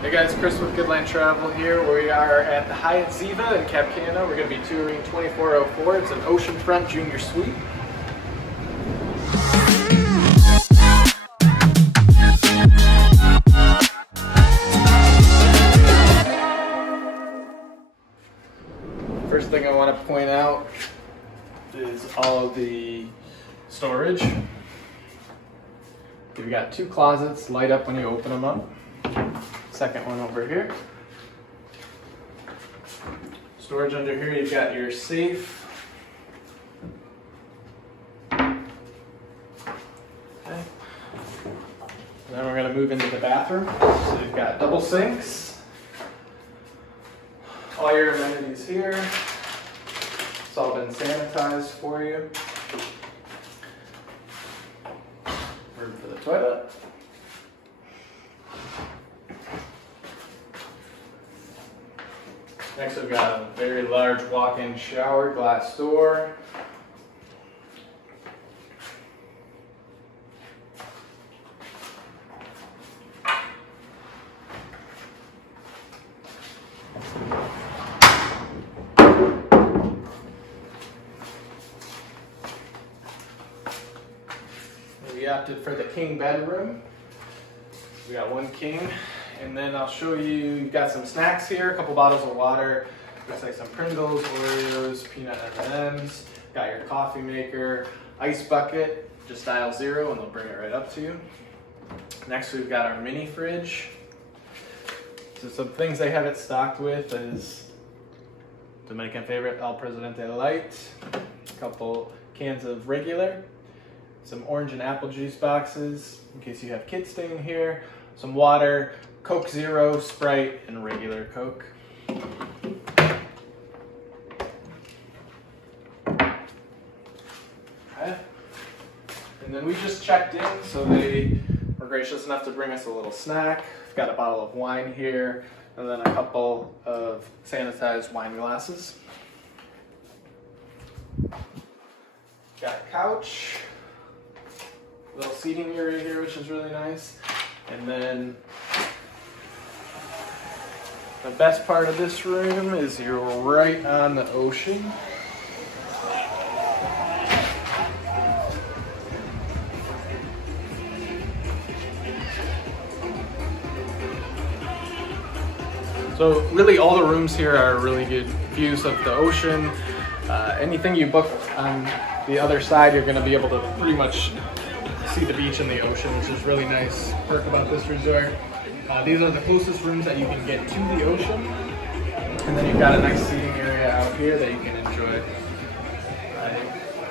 Hey guys, Chris with Goodland Travel here. We are at the Hyatt Ziva in Cap Cana. We're going to be touring 2404. It's an oceanfront junior suite. First thing I want to point out is all of the storage. You've got two closets, light up when you open them up. Second one over here. Storage under here, you've got your safe. Okay. And then we're going to move into the bathroom. So you've got double sinks. All your amenities here. It's all been sanitized for you. Room for the toilet. Next we've got a very large walk-in shower, glass door. We opted for the king bedroom. We got one king. And then I'll show you, you've got some snacks here, a couple bottles of water, looks like some Pringles, Oreos, peanut M&Ms, got your coffee maker, ice bucket, just dial 0 and they'll bring it right up to you. Next we've got our mini fridge. So some things they have it stocked with is Dominican favorite, El Presidente Light, a couple cans of regular, some orange and apple juice boxes in case you have kids staying here, some water, Coke Zero, Sprite, and regular Coke. Okay. And then we just checked in, so they were gracious enough to bring us a little snack. We've got a bottle of wine here, and then a couple of sanitized wine glasses. Got a couch, little seating area here, which is really nice. And then the best part of this room is you're right on the ocean. So really all the rooms here are really good views of the ocean. Anything you book on the other side, you're gonna be able to pretty much see the beach and the ocean, which is really nice perk about this resort. These are the closest rooms that you can get to the ocean. And then you've got a nice seating area out here that you can enjoy.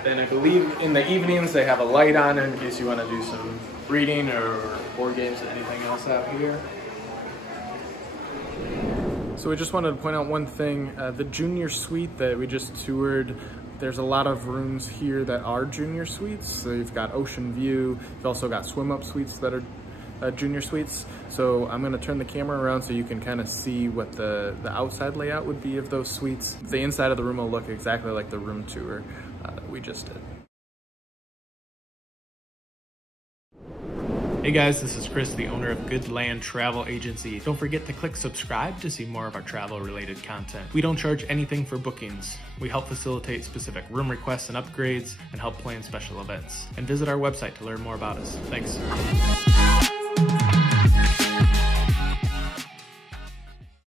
Then I believe in the evenings they have a light on in case you want to do some reading or board games or anything else out here. So we just wanted to point out one thing. The junior suite that we just toured, there's a lot of rooms here that are junior suites. So you've got ocean view. You've also got swim up suites that are junior suites. So I'm gonna turn the camera around so you can kind of see what the outside layout would be of those suites. The inside of the room will look exactly like the room tour that we just did. Hey guys, this is Chris, the owner of Goodland Travel Agency. Don't forget to click subscribe to see more of our travel related content. We don't charge anything for bookings. We help facilitate specific room requests and upgrades and help plan special events. And visit our website to learn more about us. Thanks.